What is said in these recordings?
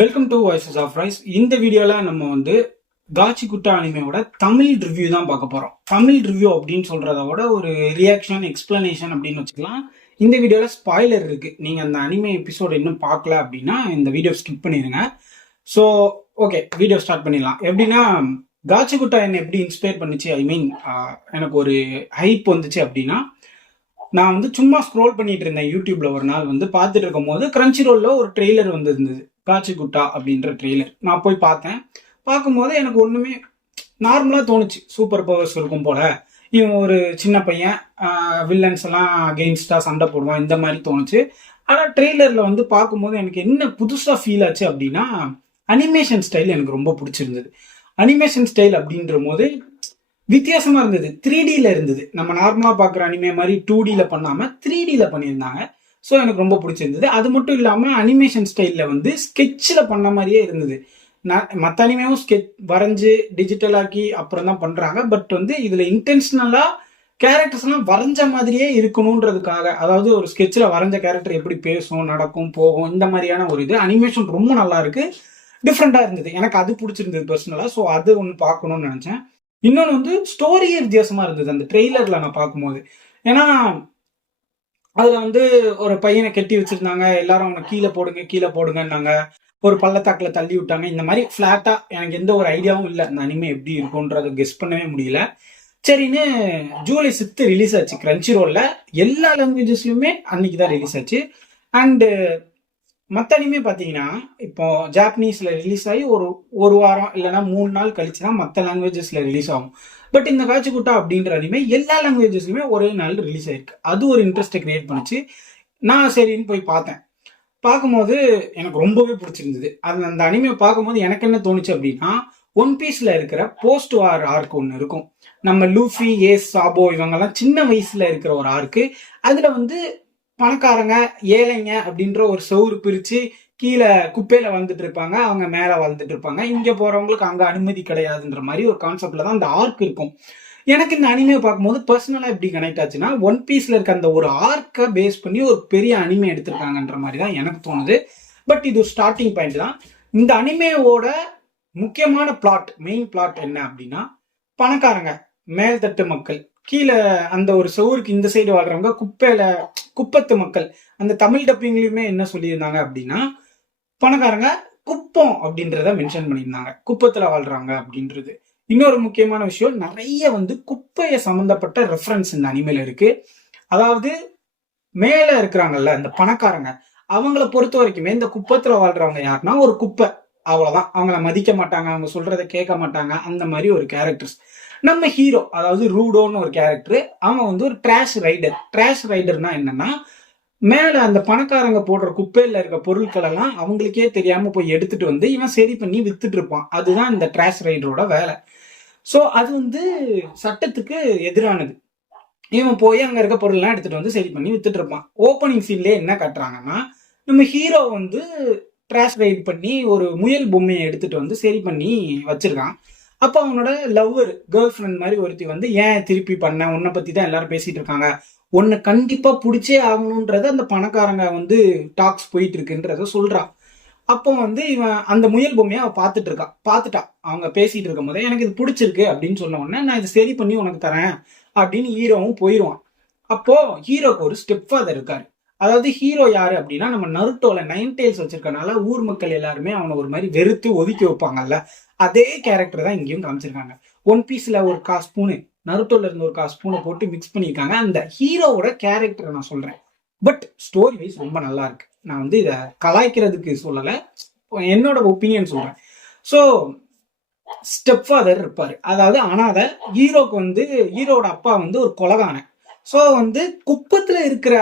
Welcome to voices of rise. இந்த வீடியோல நம்ம வந்து காச்சிகுட்டா அனிமையோட தமிழ் ரிவ்யூ தான் பார்க்க போறோம். தமிழ் ரிவ்யூ அப்படின்னு சொல்றத விட ஒரு ரியாக்ஷன் எக்ஸ்பிளனேஷன் அப்படின்னு வச்சுக்கலாம். இந்த வீடியோல ஸ்பாய்லர் இருக்கு. நீங்க அந்த அனிமே எபிசோட் இன்னும் பார்க்கல அப்படின்னா இந்த வீடியோ ஸ்கிப் பண்ணிருங்க. ஸோ ஓகே, வீடியோ ஸ்டார்ட் பண்ணிடலாம். எப்படின்னா, காச்சிகுட்டா என்ன எப்படி இன்ஸ்பயர் பண்ணுச்சு, ஐ மீன் எனக்கு ஒரு ஹைப் வந்துச்சு அப்படின்னா, நான் வந்து சும்மா ஸ்க்ரோல் பண்ணிட்டு இருந்தேன் யூடியூப்ல. ஒரு நாள் வந்து பார்த்துட்டு இருக்கும் போது கிரன்ச்சி ரோல்ல ஒரு ட்ரெய்லர் வந்து இருந்தது, காச்சிகுட்டா அப்படின்ற ட்ரெய்லர். நான் போய் பார்த்தேன். பார்க்கும்போது எனக்கு ஒண்ணுமே நார்மலா தோணுச்சு. சூப்பர் பவர்ஸ் இருக்கும் போல, இவன் ஒரு சின்ன பையன், வில்லன்ஸ் எல்லாம் அகெயின்ஸ்டா சண்டை போடுவான், இந்த மாதிரி தோணுச்சு. ஆனா ட்ரெய்லர்ல வந்து பார்க்கும்போது எனக்கு என்ன புதுசா ஃபீல் ஆச்சு அப்படின்னா, அனிமேஷன் ஸ்டைல் எனக்கு ரொம்ப பிடிச்சிருந்தது. அனிமேஷன் ஸ்டைல் அப்படின்ற போது வித்தியாசமா இருந்தது. 3Dல இருந்தது. நம்ம நார்மலா பாக்குற அனிமே மாதிரி 2Dல பண்ணாம 3Dல பண்ணியிருந்தாங்க. ஸோ எனக்கு ரொம்ப பிடிச்சிருந்தது. அது மட்டும் இல்லாம அனிமேஷன் ஸ்டைல்ல வந்து ஸ்கெட்ச்ல பண்ண மாதிரியே இருந்தது. மற்ற அனிமேவும் ஸ்கெச் வரைஞ்சு டிஜிட்டல் ஆக்கி அப்புறம் தான் பண்றாங்க. பட் வந்து இதுல இன்டென்ஷனலா கேரக்டர்ஸ் எல்லாம் வரைஞ்ச மாதிரியே இருக்கணும்ன்றதுக்காக, அதாவது ஒரு ஸ்கெட்ச்ல வரைஞ்ச கேரக்டர் எப்படி பேசும், நடக்கும், போகும், இந்த மாதிரியான ஒரு இது அனிமேஷன் ரொம்ப நல்லா இருக்கு. டிஃப்ரெண்டா இருந்தது. எனக்கு அது பிடிச்சிருந்தது பர்சனலா. ஸோ அது ஒன்று பார்க்கணும்னு நினைச்சேன். இன்னொன்று வந்து ஸ்டோரியே வித்தியாசமா இருந்தது அந்த ட்ரெய்லர்ல நான் பார்க்கும்போது. ஏன்னா அதுல வந்து ஒரு பையனை கெட்டி வச்சிருந்தாங்க, எல்லாரும் அவனை கீழே போடுங்க கீழே போடுங்கன்னாங்க, ஒரு பள்ளத்தாக்குல தள்ளி விட்டாங்க. இந்த மாதிரி பிளாட்டா எனக்கு எந்த ஒரு ஐடியாவும் இல்லை அந்த அனிமே எப்படி இருக்கும்ன்றத கெஸ் பண்ணவே முடியல. சரின்னு ஜூலை 6 ரிலீஸ் ஆச்சு கிரன்ச்சி ரோல்ல. எல்லா லாங்குவேஜஸ்லயுமே அன்னைக்கு தான் ரிலீஸ் ஆச்சு. அண்டு மற்ற அனிமே பார்த்தீங்கன்னா, இப்போ ஜாப்பனீஸ்ல ரிலீஸ் ஆகி ஒரு வாரம் இல்லைன்னா 3 நாள் கழிச்சு தான் மற்ற லாங்குவேஜஸ்ல ரிலீஸ் ஆகும். பட் இந்த காச்சிகுட்டா அப்படின்ற அனிமே எல்லா லாங்குவேஜஸ்லயுமே ஒரே நாள் ரிலீஸ் ஆயிருக்கு. அது ஒரு இன்ட்ரெஸ்ட்டை கிரியேட் பண்ணுச்சு. நான் சரின்னு போய் பார்த்தேன். பார்க்கும்போது எனக்கு ரொம்பவே பிடிச்சிருந்தது. அந்த அனிமே பார்க்கும்போது எனக்கு என்ன தோணுச்சு அப்படின்னா, ஒன் பீஸ்ல இருக்கிற போஸ்ட் வார் ஆர்க் ஒன்று இருக்கும். நம்ம லூஃபி, ஏஸ், சாபோ இவங்கெல்லாம் சின்ன வயசுல இருக்கிற ஒரு ஆர்க்கு. அதுல வந்து பணக்காரங்க ஏழைங்க அப்படின்ற ஒரு செவுறு பிரிச்சு கீழே குப்பையில வாழ்ந்துட்டு இருப்பாங்க, அவங்க மேல வாழ்ந்துட்டு இருப்பாங்க. இங்க போறவங்களுக்கு அங்க அனுமதி கிடையாதுன்ற மாதிரி ஒரு கான்செப்ட்ல தான் அந்த ஆர்க் இருக்கும். எனக்கு இந்த அனிமே பார்க்கும்போது பர்சனலா எப்படி கனெக்ட் ஆச்சுன்னா, ஒன் பீஸ்ல இருக்க அந்த ஒரு ஆர்க்கை பேஸ் பண்ணி ஒரு பெரிய அனிமே எடுத்திருக்காங்கன்ற மாதிரி தான் எனக்கு தோணுது. பட் இது ஒரு ஸ்டார்டிங் பாயிண்ட் தான். இந்த அனிமேவோட முக்கியமான பிளாட், மெயின் பிளாட் என்ன அப்படின்னா, பணக்காரங்க, மேல்தட்டு மக்கள், கீழே அந்த ஒரு செவுருக்கு இந்த சைடு வாழ்றவங்க, குப்பத்து மக்கள். அந்த தமிழ் டப்பிங்லயுமே என்ன சொல்லியிருந்தாங்க அப்படின்னா, பணக்காரங்க குப்பம் அப்படின்றத மென்ஷன் பண்ணியிருந்தாங்க, குப்பத்துல வாழ்றாங்க அப்படின்றது. இன்னொரு முக்கியமான விஷயம், நிறைய வந்து குப்பையை சம்பந்தப்பட்ட ரெஃபரன்ஸ் இந்த அனிமேல இருக்கு. அதாவது மேல இருக்கிறாங்கல்ல இந்த பணக்காரங்க, அவங்கள பொறுத்த வரைக்குமே இந்த குப்பத்துல வாழ்றவங்க யாருன்னா ஒரு குப்பை, அவ்வளவுதான். அவங்கள மதிக்க மாட்டாங்க, அவங்க சொல்றதை கேட்க மாட்டாங்க, அந்த மாதிரி ஒரு கேரக்டர்ஸ். நம்ம ஹீரோ, அதாவது ரூடோன்னு ஒரு கேரக்டர், அவன் வந்து ஒரு ட்ராஷ் ரைடர். ட்ராஷ் ரைடர்னா என்னன்னா, மேல அந்த பணக்காரங்க போடுற குப்பையில இருக்க பொருட்கள் எல்லாம் அவங்களுக்கே தெரியாம போய் எடுத்துட்டு வந்து இவன் சரி பண்ணி வித்துட்டு இருப்பான். அதுதான் இந்த ட்ராஷ் ரைடரோட வேலை. சோ அது வந்து சட்டத்துக்கு எதிரானது. இவன் போய் அங்க இருக்க பொருள் எல்லாம் எடுத்துட்டு வந்து சரி பண்ணி வித்துட்டு இருப்பான். ஓப்பனிங் சீன்லயே என்ன கட்டுறாங்கன்னா, நம்ம ஹீரோ வந்து ட்ராஷ் ரைட் பண்ணி ஒரு முயல் பொம்மையை எடுத்துட்டு வந்து சரி பண்ணி வச்சிருக்கான். அப்போ அவனோட லவ்வர், கேர்ள் ஃப்ரெண்ட் மாதிரி ஒருத்தி வந்து, ஏன் திருப்பி பண்ண, உன்னை பத்தி தான் எல்லாரும் பேசிட்டு இருக்காங்க, உன்னை கண்டிப்பா பிடிச்சே ஆகணும்ன்றத அந்த பணக்காரங்க வந்து டாக்ஸ் போயிட்டு இருக்குன்றத சொல்றான். அப்போ வந்து இவன் அந்த முயல் பொம்மையை அவ பார்த்துட்டா. அவங்க பேசிட்டு இருக்கும் போதே எனக்கு இது பிடிச்சிருக்கு அப்படின்னு சொன்ன உடனே, நான் இதை சரி பண்ணி உனக்கு தரேன் அப்படின்னு ஹீரோவும் போயிடுவான். அப்போ ஹீரோக்கு ஒரு ஸ்டெப் ஃபாதர் இருக்காரு. அதாவது ஹீரோ யாரு அப்படின்னா, நம்ம நருட்டோல 9 டெய்ல்ஸ் வச்சிருக்கனால ஊர் மக்கள் எல்லாருமே அவனை ஒரு மாதிரி வெறுத்து ஒதுக்கி வைப்பாங்கல்ல, அதே கேரக்டர் தான் இங்கேயும் காமிச்சிருக்காங்க. ஒன் பீஸ்ல ஒரு ஸ்பூனு, நருட்டோல இருந்து ஒரு ஸ்பூனை போட்டு மிக்ஸ் பண்ணியிருக்காங்க. அந்த ஹீரோவோட கேரக்டரை நான் சொல்றேன். பட் ஸ்டோரி வைஸ் ரொம்ப நல்லா இருக்கு. நான் வந்து இதை கலாய்க்கிறதுக்கு சொல்லலை, என்னோட ஒப்பீனியன் சொல்றேன். ஸோ ஸ்டெப் ஃபாதர் இருப்பாரு, அதாவது அனாதை. ஹீரோக்கு வந்து ஹீரோட அப்பா வந்து ஒரு கொலகாரன். ஸோ வந்து குப்பத்துல இருக்கிற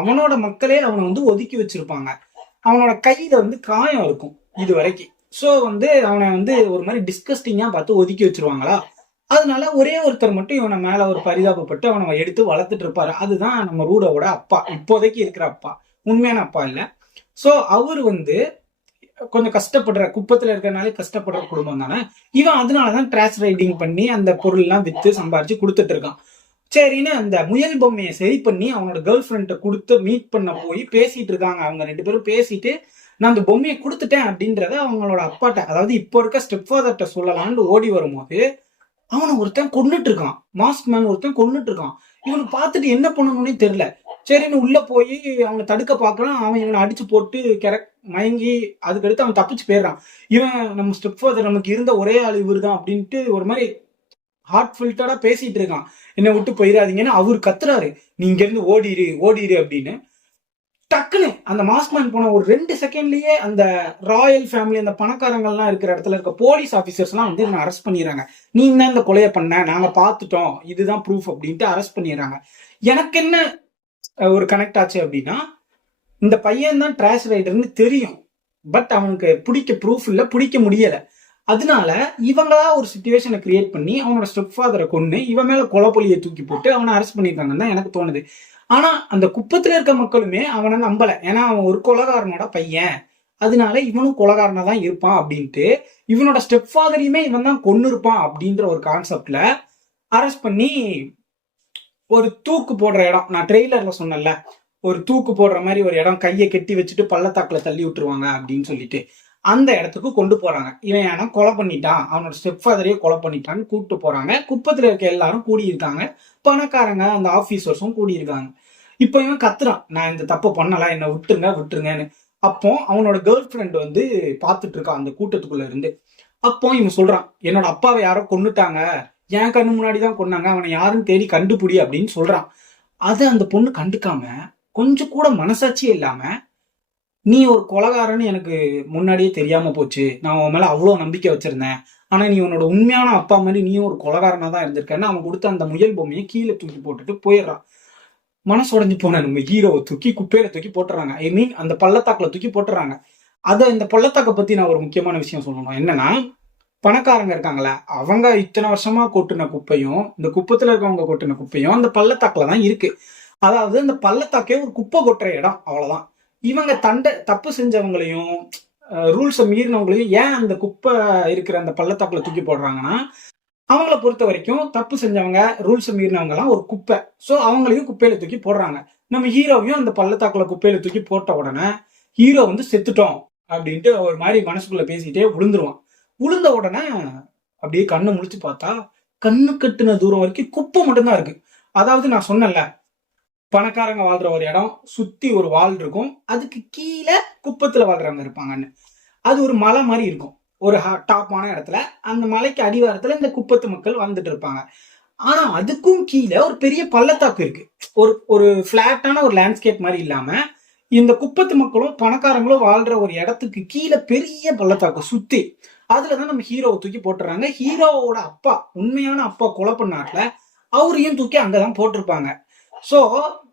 அவனோட மக்களே அவனை வந்து ஒதுக்கி வச்சிருப்பாங்க. அவனோட கையில வந்து காயம் இருக்கும் இது வரைக்கும். ஸோ வந்து அவனை வந்து ஒரு மாதிரி டிஸ்கஸ்டிங்கா பார்த்து ஒதுக்கி வச்சிருவாங்களா. அதனால ஒரே ஒருத்தர் மட்டும் இவனை மேல ஒரு பரிதாபப்பட்டு அவனை எடுத்து வளர்த்துட்டு இருப்பாரு. அதுதான் நம்ம ரூடோட அப்பா, இப்போதைக்கு இருக்கிற அப்பா, உண்மையான அப்பா இல்ல. ஸோ அவரு வந்து கொஞ்சம் கஷ்டப்படுற, குப்பத்துல இருக்கிறனாலே கஷ்டப்படுற குடும்பம் தானே. இவன் அதனாலதான் ட்ராஷ் ரைடிங் பண்ணி அந்த பொருள் எல்லாம் வித்து சம்பாரிச்சு கொடுத்துட்டு இருக்கான். சரின்னு அந்த முயல் பொம்மையை சரி பண்ணி அவனோட கேர்ள் ஃப்ரெண்ட கொடுத்து மீட் பண்ண போய் பேசிட்டு இருக்காங்க. அவங்க 2 பேரும் பேசிட்டு நான் அந்த பொம்மையை கொடுத்துட்டேன் அப்படின்றத அவங்களோட அப்பாட்ட, அதாவது இப்போ இருக்க ஸ்டெப் ஃபாதர்கிட்ட சொல்லலாம்னு ஓடி வரும்போது அவனை ஒருத்தன் கொன்னுட்டு இருக்கான். மாஸ்க் மேன் ஒருத்தன் கொன்னுட்டு இருக்கான். இவனுக்கு பார்த்துட்டு என்ன பண்ணணும்னே தெரியல. சரின்னு உள்ள போய் அவனை தடுக்க பாக்குறான். அவன் இவனை அடிச்சு போட்டு மயங்கி அதுக்கடுத்து அவன் தப்பிச்சு போயிடுறான். இவன் நம்ம ஸ்டெப் ஃபாதர் நமக்கு இருந்த ஒரே ஆள் இவர் தான் அப்படின்ட்டு ஒரு மாதிரி ஹார்ட் ஃபில்டரா பேசிட்டு இருக்கான். என்னை விட்டு போயிடாதீங்கன்னு அவர் கத்துறாரு, நீ இங்க இருந்து ஓடிடு ஓடிடு அப்படின்னு. டக்குன்னு அந்த மாஸ்க்மேன் போன ஒரு 2 செகண்ட்லயே அந்த ராயல் ஃபேமிலி, அந்த பணக்காரங்கள்லாம் இருக்கிற இடத்துல இருக்க போலீஸ் ஆபீசர்ஸ் எல்லாம் வந்து இவனை அரெஸ்ட் பண்ணிடுறாங்க. நீ தான் இந்த கொலையை பண்ண, நாங்க பாத்துட்டோம், இதுதான் ப்ரூஃப் அப்படின்ட்டு அரெஸ்ட் பண்ணிடுறாங்க. எனக்கு என்ன ஒரு கனெக்ட் ஆச்சு அப்படின்னா, இந்த பையன் தான் ட்ராஷ் ரைடர்னு தெரியும், பட் அவனுக்கு பிடிக்க ப்ரூஃப் இல்ல, பிடிக்க முடியல. அதனால இவங்களா ஒரு சிச்சுவேஷனை கிரியேட் பண்ணி அவனோட ஸ்டெப் ஃபாதரை கொண்டு இவன் மேல கொலைப்பொலியை தூக்கி போட்டு அவனை அரெஸ்ட் பண்ணிருக்காங்கன்னு தான் எனக்கு தோணுது. ஆனா அந்த குப்பத்துல இருக்க மக்களுமே அவனை நம்பல. ஏன்னா அவன் ஒரு கொலைகாரனோட பையன், அதனால இவனும் கொலைகாரனா தான் இருப்பான் அப்படின்ட்டு இவனோட ஸ்டெப் ஃபாதரையுமே இவன் தான் கொன்னு இருப்பான் அப்படின்ற ஒரு கான்செப்ட்ல அரெஸ்ட் பண்ணி ஒரு தூக்கு போடுற இடம், நான் ட்ரெய்லர்ல சொன்னேன்ல, ஒரு தூக்கு போடுற மாதிரி ஒரு இடம், கையை கெட்டி வச்சுட்டு பள்ளத்தாக்குல தள்ளி விட்டுருவாங்க அப்படின்னு சொல்லிட்டு அந்த இடத்துக்கு கொண்டு போறாங்க. இவன் ஏன்னா கொலை பண்ணிட்டான், அவனோட ஸ்டெப் ஃபாதரையே கொலை பண்ணிட்டான்னு கூப்பிட்டு போறாங்க. குப்பத்துல இருக்க எல்லாரும் கூடியிருக்காங்க, பணக்காரங்க அந்த ஆபீசர்ஸும் கூடியிருக்காங்க. இப்போ இவன் கத்துறான், நான் இந்த தப்பு பண்ணல, என்னை விட்டுருங்க விட்டுருங்கன்னு. அப்போ அவனோட கேர்ள் ஃப்ரெண்ட் வந்து பாத்துட்டு இருக்கான் அந்த கூட்டத்துக்குள்ள இருந்து. அப்போ இவன் சொல்றான், என்னோட அப்பாவை யாரோ கொன்னுட்டாங்க, என் கண்ணு முன்னாடிதான் கொன்னாங்க, அவனை யாருன்னு தேடி கண்டுபிடி அப்படின்னு சொல்றான். அதை அந்த பொண்ணு கண்டுக்காம, கொஞ்சம் கூட மனசாட்சியே இல்லாம, நீ ஒரு கொலைகாரன்னு எனக்கு முன்னாடியே தெரியாம போச்சு, நான் உன் மேல அவ்வளவு நம்பிக்கை வச்சிருந்தேன், ஆனா நீ உன்னோட உண்மையான அப்பா மாதிரி நீயும் ஒரு கொலைகாரனா தான் இருந்திருக்கன்னு அவன் கொடுத்த அந்த முயல் பொம்மையை கீழே தூக்கி போட்டுட்டு போயிடுறான். மனசு உடஞ்சு போன நம்ம ஹீரோவை தூக்கி குப்பையில தூக்கி போட்டுறாங்க. ஐ மீன் அந்த பள்ளத்தாக்குல தூக்கி போட்டுறாங்க. இந்த பள்ளத்தாக்கை பத்தி நான் ஒரு முக்கியமான விஷயம் சொல்லணும். என்னன்னா, பணக்காரங்க இருக்காங்களே, அவங்க இத்தனை வருஷமா கொட்டின குப்பையும் இந்த குப்பத்துல இருக்கவங்க கொட்டின குப்பையும் அந்த பள்ளத்தாக்குல தான் இருக்கு. அதாவது அந்த பள்ளத்தாக்கே ஒரு குப்பை கொட்டுற இடம், அவ்வளவுதான். இவங்க தப்பு செஞ்சவங்களையும் ரூல்ஸை மீறினவங்களையும் ஏன் அந்த குப்பை இருக்கிற அந்த பள்ளத்தாக்குல தூக்கி போடுறாங்கன்னா, அவங்கள பொறுத்த வரைக்கும் தப்பு செஞ்சவங்க ரூல்ஸை மீறினவங்க எல்லாம் ஒரு குப்பை, ஸோ அவங்களையும் குப்பையில தூக்கி போடுறாங்க. நம்ம ஹீரோவையும் அந்த பள்ளத்தாக்குல குப்பையில தூக்கி போட்ட உடனே ஹீரோ வந்து செத்துட்டோம் அப்படின்ட்டு ஒரு மாதிரி மனசுக்குள்ள பேசிட்டே விழுந்துருவான். விழுந்த உடனே அப்படியே கண்ணை முழிச்சு பார்த்தா கண்ணு கட்டுன தூரம் வரைக்கும் குப்பை மட்டும்தான் இருக்கு. அதாவது நான் சொன்னேன்ல, பணக்காரங்க வாழ்ற ஒரு இடம், சுத்தி ஒரு வால் இருக்கும், அதுக்கு கீழே குப்பத்துல வாழ்றவங்க இருப்பாங்கன்னு. அது ஒரு மலை மாதிரி இருக்கும், ஒரு டாப்பான இடத்துல. அந்த மலைக்கு அடிவாரத்துல இந்த குப்பத்து மக்கள் வாழ்ந்துட்டு இருப்பாங்க. ஆனா அதுக்கும் கீழே ஒரு பெரிய பள்ளத்தாக்கு இருக்கு. ஒரு பிளாட்டான ஒரு லேண்ட்ஸ்கேப் மாதிரி இல்லாம, இந்த குப்பத்து மக்களும் பணக்காரங்களும் வாழ்ற ஒரு இடத்துக்கு கீழே பெரிய பள்ளத்தாக்கு சுத்தி, அதுலதான் நம்ம ஹீரோவை தூக்கி போட்டுறாங்க. ஹீரோவோட அப்பா, உண்மையான அப்பா கொலை பண்ணார்ல, அவரையும் தூக்கி அங்கதான் போட்டிருப்பாங்க. சோ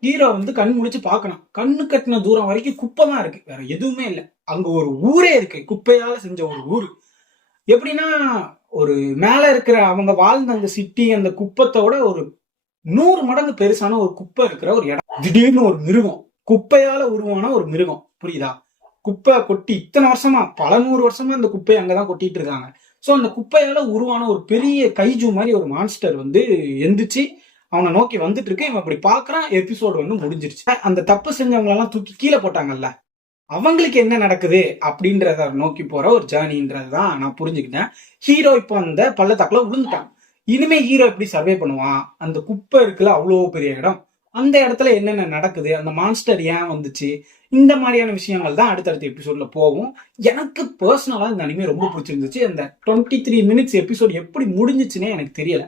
ஹீரோ வந்து கண் முடிச்சு பாக்கணும், கண்ணு கட்டின தூரம் வரைக்கும் குப்பை தான் இருக்கு, வேற எதுவுமே இல்லை. அங்க ஒரு ஊரே இருக்கு, குப்பையால செஞ்ச ஒரு ஊரு. எப்படின்னா, ஒரு மேல இருக்கிற அவங்க வாழ்ந்த அந்த சிட்டி, அந்த குப்பத்தோட ஒரு 100 மடங்கு பெருசான ஒரு குப்பை இருக்கிற ஒரு இடம். திடீர்னு ஒரு மிருகம், குப்பையால உருவான ஒரு மிருகம், புரியுதா? குப்பை கொட்டி இத்தனை வருஷமா, பல 100 வருஷமா அந்த குப்பையை அங்கதான் கொட்டிட்டு இருக்காங்க. சோ அந்த குப்பையால உருவான ஒரு பெரிய கைஜு மாதிரி ஒரு மான்ஸ்டர் வந்து எந்திரிச்சு அவனை நோக்கி வந்துட்டு இருக்கு. இவன் அப்படி பாக்குறான். எபிசோடு வந்து முடிஞ்சிருச்சு. அந்த தப்பு செஞ்சவங்க எல்லாம் தூக்கி கீழே போட்டாங்கல்ல, அவங்களுக்கு என்ன நடக்குது அப்படின்றத நோக்கி போற ஒரு ஜேர்னின்றதுதான் நான் புரிஞ்சுக்கிட்டேன். ஹீரோ இப்போ அந்த பள்ளத்தாக்குல விழுந்துட்டான். இனிமே ஹீரோ எப்படி சர்வே பண்ணுவான்? அந்த குப்பை இருக்குல்ல, அவ்வளோ பெரிய இடம், அந்த இடத்துல என்னென்ன நடக்குது, அந்த மான்ஸ்டர் ஏன் வந்துச்சு, இந்த மாதிரியான விஷயங்கள் தான் அடுத்தடுத்த எபிசோட்ல போகும். எனக்கு பர்சனலா இந்த அனிமே ரொம்ப பிடிச்சிருந்துச்சு. அந்த 23 மினிட்ஸ் எபிசோட் எப்படி முடிஞ்சிச்சுன்னே எனக்கு தெரியல.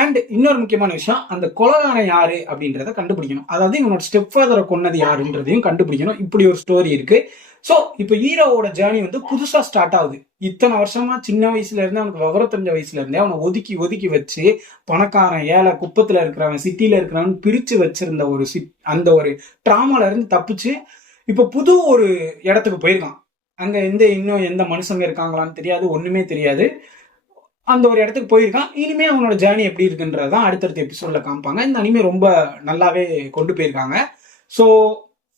அண்ட் இன்னொரு முக்கியமான விஷயம், அந்த கொலைகாரன் யாரு அப்படின்றத கண்டுபிடிக்கணும். அதாவது இவனோட ஸ்டெப் ஃபாதரை கொன்னது யாருன்றதையும் கண்டுபிடிக்கணும். இப்படி ஒரு ஸ்டோரி இருக்கு. சோ இப்போ ஹீரோவோட ஜேர்னி வந்து புதுசா ஸ்டார்ட் ஆகுது. இத்தனை வருஷமா சின்ன வயசுல இருந்து அவனுக்கு விவரம் தெரிஞ்ச வயசுல இருந்தே அவனை ஒதுக்கி ஒதுக்கி வச்சு, பணக்காரன் ஏழை, குப்பத்துல இருக்கிறவன் சிட்டில இருக்கிறவன் பிரிச்சு வச்சிருந்த அந்த ஒரு டிராமால இருந்து தப்பிச்சு இப்ப புது ஒரு இடத்துக்கு போயிருக்கான். அங்க இன்னும் எந்த மனுஷங்க இருக்காங்களான்னு தெரியாது, ஒண்ணுமே தெரியாது. அந்த ஒரு இடத்துக்கு போயிருக்கான். இனிமே அவனோட ஜேர்னி எப்படி இருக்குன்றதான் அடுத்தடுத்த எபிசோட்ல காமிப்பாங்க. இந்த அனிமே ரொம்ப நல்லாவே கொண்டு போயிருக்காங்க. ஸோ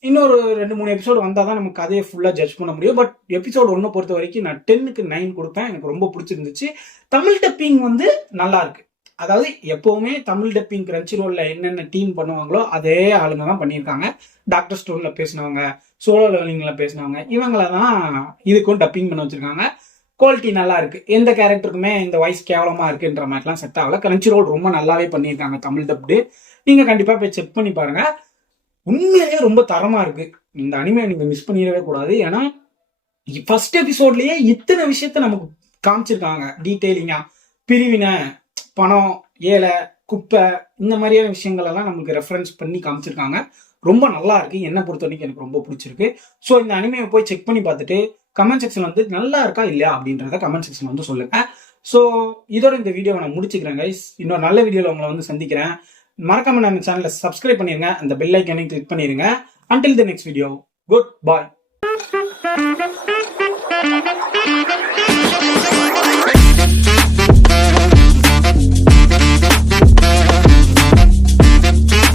இன்னொரு 2-3 எபிசோடு வந்தாதான் நம்ம கதையை ஃபுல்லா ஜட்ஜ் பண்ண முடியும். பட் எபிசோடு 1 பொறுத்த வரைக்கும் நான் 10க்கு 9 கொடுப்பேன். எனக்கு ரொம்ப பிடிச்சிருந்துச்சு. தமிழ் டப்பிங் வந்து நல்லா இருக்கு. அதாவது எப்பவுமே தமிழ் டப்பிங் கிரன்ச்சி ரோல்ல என்னென்ன டீம் பண்ணுவாங்களோ அதே ஆளுங்க தான் பண்ணியிருக்காங்க. டாக்டர் ஸ்டோன்ல பேசினவங்க, சோலோ லெவலிங்ல பேசினவங்க, இவங்கள தான் இதுக்கும் டப்பிங் பண்ண வச்சிருக்காங்க. குவாலிட்டி நல்லா இருக்கு. எந்த கேரக்டருக்குமே இந்த வாய்ஸ் கேவலமா இருக்குன்ற மாதிரிலாம் செட் ஆகல. கிரன்ச்சி ரோல் ரொம்ப நல்லாவே பண்ணியிருக்காங்க தமிழ் டப்டு. நீங்க கண்டிப்பா போய் செக் பண்ணி பாருங்க. உண்மையிலேயே ரொம்ப தரமா இருக்கு. இந்த அனிமே நீங்க மிஸ் பண்ணிடவே கூடாது. ஏன்னா ஃபர்ஸ்ட் எபிசோட்லயே இத்தனை விஷயத்த நமக்கு காமிச்சிருக்காங்க டீட்டெயிலிங்கா. பிரிவினை, பணம், ஏழை, குப்பை, இந்த மாதிரியான விஷயங்கள் எல்லாம் நமக்கு ரெஃபரன்ஸ் பண்ணி காமிச்சிருக்காங்க. ரொம்ப நல்லா இருக்கு. என்னை பொறுத்த வரைக்கும் எனக்கு ரொம்ப பிடிச்சிருக்கு. ஸோ இந்த அனிமையை போய் செக் பண்ணி பார்த்துட்டு கமெண்ட் செக்ஷன் வந்து நல்லா இருக்கா இல்லையா அப்படின்றத கமெண்ட் செக்ஷன் வந்து சொல்லுங்க. ஸோ இதோட இந்த வீடியோவை நான் முடிச்சுக்கிறேன் கைஸ். இன்னொரு நல்ல வீடியோவில் உங்களை வந்து சந்திக்கிறேன். மறக்காம நம்ம சேனலை சப்ஸ்கிரைப் பண்ணிருங்க, அந்த பெல் ஐக்கானையும் கிளிக் பண்ணிருங்க. Until the next video, good bye.